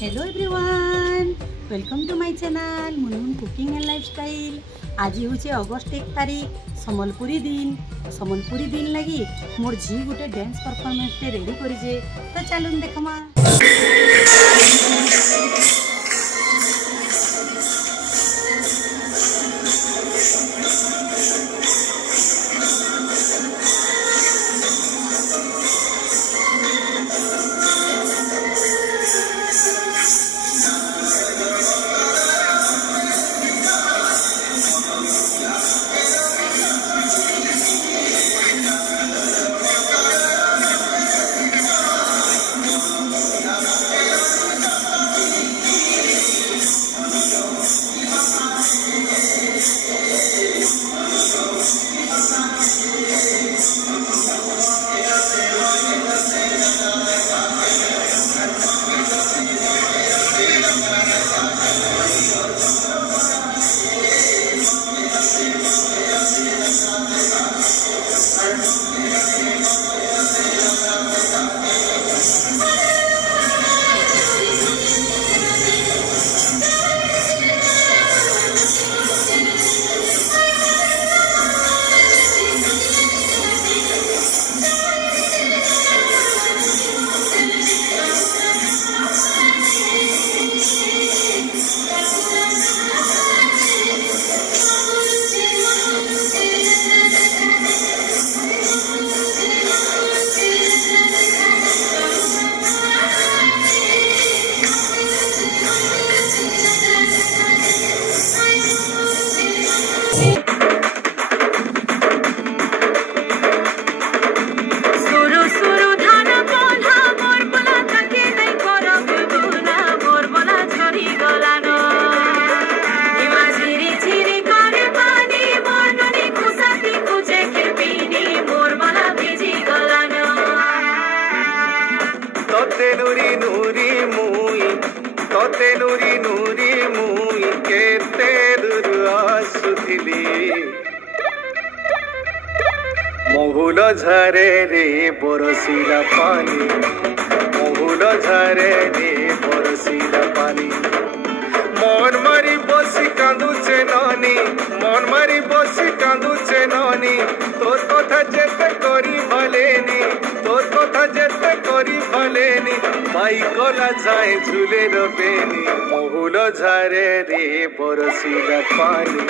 Hello everyone, welcome to my channel Munmun cooking and lifestyle. आज हूँ August 1 तारीख सम्बलपुरी दिन लगी मोर झी गोटे डांस परफॉर्मेंस रेडी करिजे। तो चलून देखमा। नूरी नूरी मुई केते दूर आसुथिली महुल झारे रे बरसिला पानी महुल झारे रे बरसिला पानी मन मारी बसी कांदुचे नानी मन मारी बसी कांदुचे नानी तोर कथा जेते करी भलेनी तोर कथा जेते करी भलेनी माई कला जाए झूले रबेनी महुल झारे रे बरसिला पानी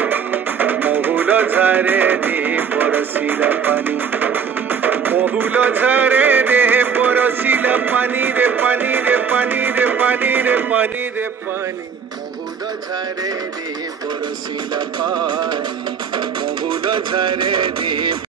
महुल झारे रे बरसिला पानी महुल झारे रे बरसिला पानी रे पानी रे पानी रे पानी रे पानी रे पानी महुल झारे रे बरसिला पानी महुल झारे रे